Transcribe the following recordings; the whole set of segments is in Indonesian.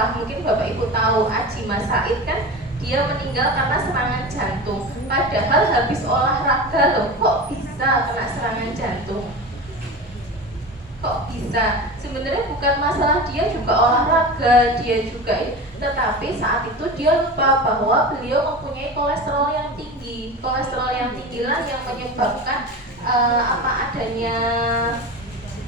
sekolah, mungkin Bapak Ibu tahu Aji Mas Said kan dia meninggal karena serangan jantung. Padahal habis olahraga loh, kok bisa kena serangan jantung? Kok bisa? Sebenarnya bukan masalah dia juga olahraga, dia juga, tetapi saat itu dia lupa bahwa beliau mempunyai kolesterol yang tinggi. Kolesterol yang tinggilah yang menyebabkan adanya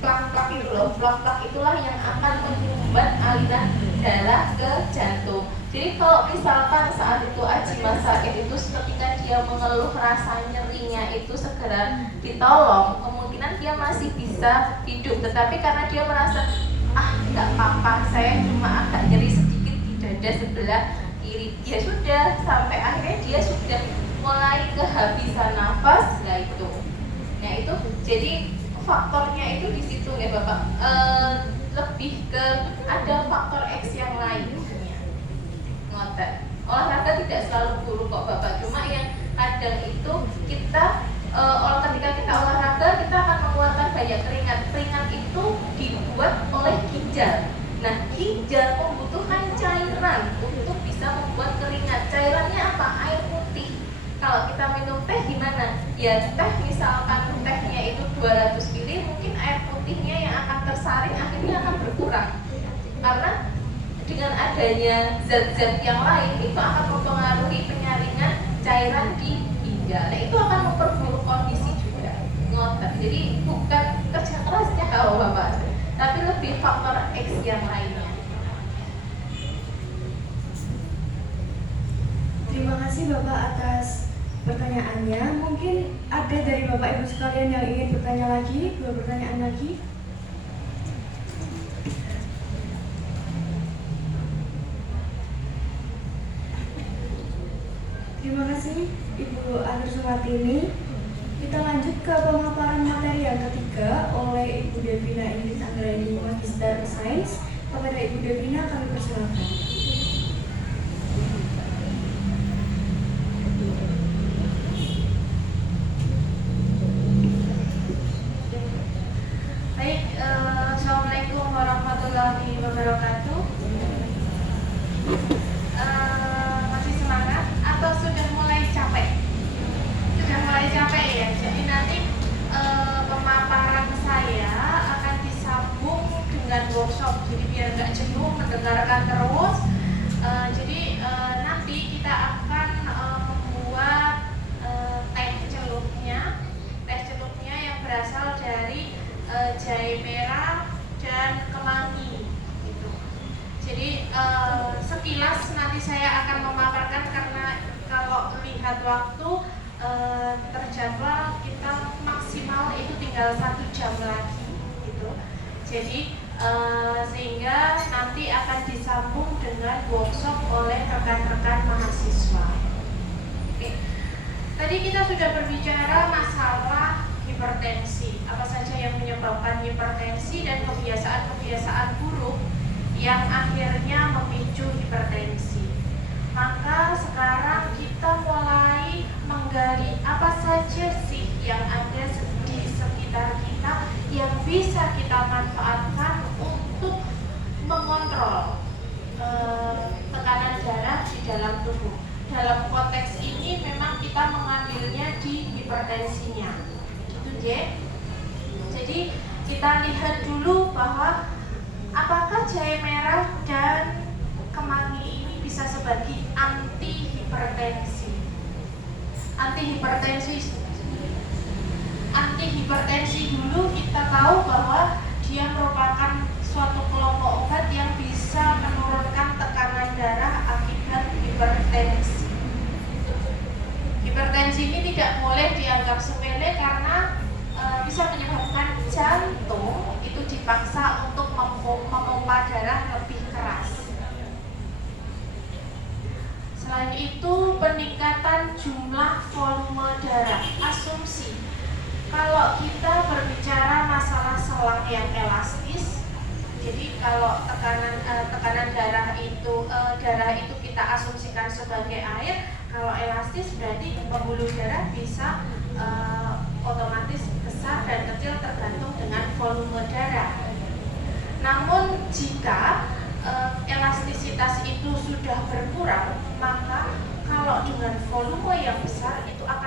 plak-plak itu loh. Plak-plak itulah yang akan menyumbat aliran darah ke jantung. Jadi kalau misalkan saat itu Aji Mas Said itu ketika dia mengeluh rasa nyerinya itu segera ditolong, kemungkinan dia masih bisa hidup. Tetapi karena dia merasa nggak apa-apa, saya cuma agak nyeri sedikit di dada sebelah kiri, ya sudah, sampai akhirnya dia sudah mulai kehabisan nafas. Nah itu jadi faktornya itu di situ ya Bapak. Lebih ke ada faktor X yang lain. Ngoten. Olahraga tidak selalu buruk kok Bapak, cuma yang kadang itu kita ketika kita olahraga kita akan mengeluarkan banyak keringat. Keringat itu dibuat oleh ginjal. Nah, ginjal membutuhkan cairan untuk bisa membuat keringat. Cairannya apa? Air putih. Kalau kita minum teh gimana? Ya teh misalkan tehnya itu 200 ml, mungkin air putihnya yang akan tersaring akhirnya akan berkurang. Karena dengan adanya zat-zat yang lain itu akan mempengaruhi penyaringan cairan di ginjal. Nah, itu akan memperburuk kondisi juga. Ngoten. Jadi bukan kerja kerasnya kalau Bapak, tapi lebih faktor X yang lainnya. Terima kasih Bapak atas pertanyaannya. Mungkin ada dari Bapak Ibu sekalian yang ingin bertanya lagi, 2 pertanyaan lagi. Terima kasih Ibu Anur Sumartini. Kita lanjut ke pemaparan materi yang ketiga oleh Ibu Devina Ingrid Anggraini, Magister Sains. Kepada Ibu Devina kami persilakan. Baik, Assalamualaikum warahmatullahi wabarakatuh. Masih semangat atau sudah mulai capek? Sudah mulai capek ya. Jadi nanti pemaparan saya akan disambung dengan workshop. Jadi biar nggak jenuh mendengarkan terus. Jadi nanti kita akan membuat teh celupnya yang berasal dari jahe merah dan kemangi gitu. Jadi sekilas nanti saya akan memaparkan, karena kalau lihat waktu terjadwal kita maksimal itu tinggal 1 jam lagi gitu. Jadi sehingga nanti akan disambung dengan workshop oleh rekan-rekan mahasiswa. Oke. Tadi kita sudah berbicara masalah hipertensi, apa saja yang menyebabkan hipertensi dan kebiasaan-kebiasaan buruk yang akhirnya memicu hipertensi. Maka sekarang kita mulai menggali apa saja sih yang ada di sekitar kita yang bisa kita manfaatkan untuk mengontrol tekanan darah di dalam tubuh. Dalam konteks ini memang kita mengambilnya di hipertensinya. Jadi kita lihat dulu bahwa apakah jahe merah dan kemangi ini bisa sebagai anti hipertensi. Anti hipertensi dulu kita tahu bahwa dia merupakan suatu kelompok obat yang bisa menurunkan tekanan darah akibat hipertensi. Hipertensi ini tidak boleh dianggap sepele karena bisa menyebabkan jantung itu dipaksa untuk memompa darah lebih keras. Selain itu, peningkatan jumlah volume darah. Asumsi kalau kita berbicara masalah selang yang elastis, jadi kalau tekanan darah itu kita asumsikan sebagai air, kalau elastis berarti pembuluh darah bisa otomatis besar dan kecil tergantung dengan volume darah. Namun jika elastisitas itu sudah berkurang, maka kalau dengan volume yang besar itu akan